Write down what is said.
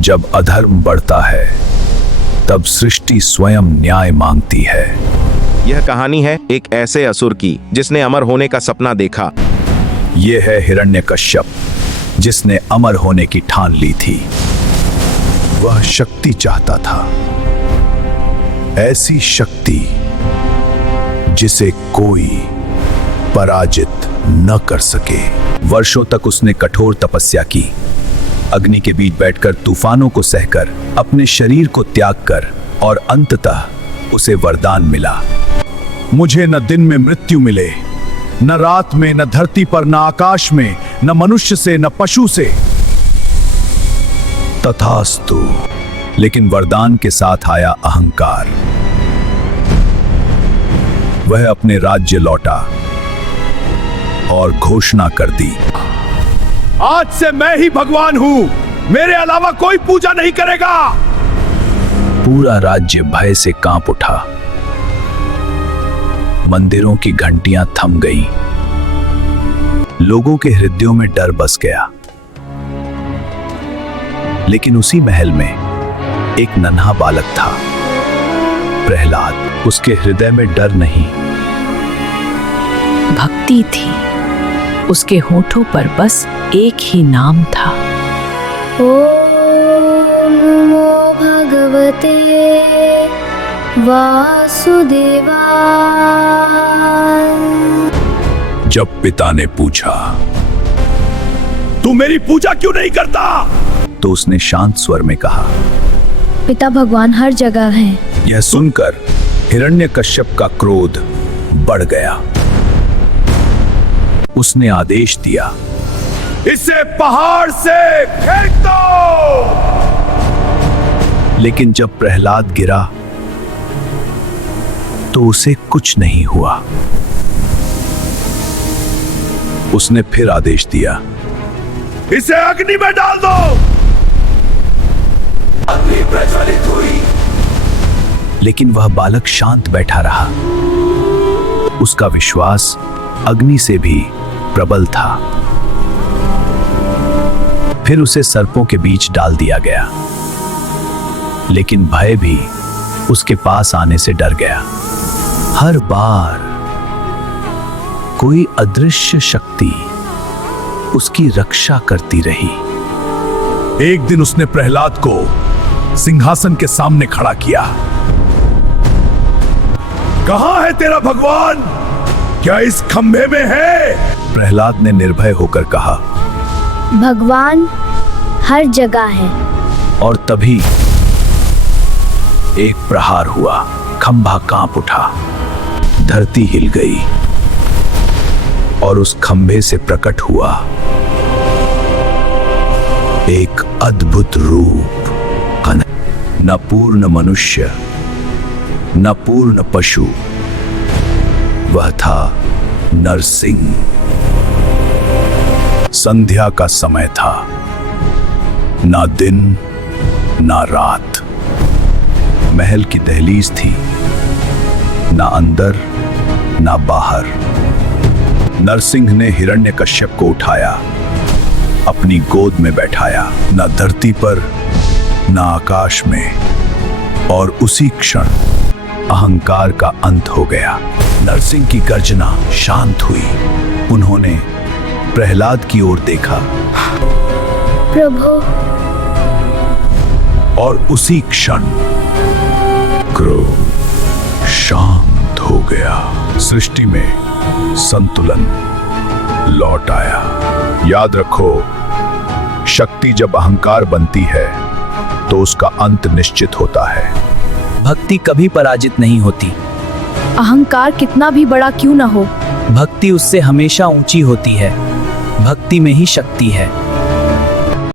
जब अधर्म बढ़ता है तब सृष्टि स्वयं न्याय मांगती है। यह कहानी है एक ऐसे असुर की जिसने अमर होने का सपना देखा। यह है हिरण्यकश्यप, जिसने अमर होने की ठान ली थी। वह शक्ति चाहता था, ऐसी शक्ति जिसे कोई पराजित न कर सके। वर्षों तक उसने कठोर तपस्या की, अग्नि के बीच बैठकर, तूफानों को सहकर, अपने शरीर को त्याग कर, और अंततः उसे वरदान मिला। मुझे न दिन में मृत्यु मिले, न रात में, न धरती पर, न आकाश में, न मनुष्य से, न पशु से। तथास्तु। लेकिन वरदान के साथ आया अहंकार। वह अपने राज्य लौटा और घोषणा कर दी, आज से मैं ही भगवान हूं, मेरे अलावा कोई पूजा नहीं करेगा। पूरा राज्य भय से कांप उठा। मंदिरों की घंटियां थम गईं। लोगों के हृदयों में डर बस गया। लेकिन उसी महल में एक नन्हा बालक था, प्रहलाद। उसके हृदय में डर नहीं, भक्ति थी। उसके होठों पर बस एक ही नाम था, ओम नमो भगवते वासुदेवाय। जब पिता ने पूछा, तू मेरी पूजा क्यों नहीं करता, तो उसने शांत स्वर में कहा, पिता भगवान हर जगह हैं। यह सुनकर हिरण्यकश्यप का क्रोध बढ़ गया। उसने आदेश दिया, इसे पहाड़ से फेंक दो। लेकिन जब प्रहलाद गिरा तो उसे कुछ नहीं हुआ। उसने फिर आदेश दिया, इसे अग्नि में डाल दो। अग्नि प्रज्वलित हुई, लेकिन वह बालक शांत बैठा रहा। उसका विश्वास अग्नि से भी प्रबल था। फिर उसे सर्पों के बीच डाल दिया गया, लेकिन भय भी उसके पास आने से डर गया। हर बार कोई अदृश्य शक्ति उसकी रक्षा करती रही। एक दिन उसने प्रहलाद को सिंहासन के सामने खड़ा किया। कहां है तेरा भगवान? क्या इस खंभे में है? प्रहलाद ने निर्भय होकर कहा, भगवान हर जगह है। और तभी एक प्रहार हुआ। खंभा कांप उठा, धरती हिल गई और उस खंभे से प्रकट हुआ एक अद्भुत रूप। न पूर्ण मनुष्य, न पूर्ण पशु, वह था नरसिंह। संध्या का समय था, ना दिन ना रात। महल की दहलीज थी, ना अंदर ना बाहर। नरसिंह ने हिरण्यकश्यप को उठाया, अपनी गोद में बैठाया। ना धरती पर ना आकाश में, और उसी क्षण अहंकार का अंत हो गया। नरसिंह की गर्जना शांत हुई। उन्होंने प्रहलाद की ओर देखा, प्रभु। और उसी क्षण क्रोध शांत हो गया। सृष्टि में संतुलन लौट आया। याद रखो, शक्ति जब अहंकार बनती है तो उसका अंत निश्चित होता है। भक्ति कभी पराजित नहीं होती। अहंकार कितना भी बड़ा क्यों ना हो, भक्ति उससे हमेशा ऊंची होती है। भक्ति में ही शक्ति है।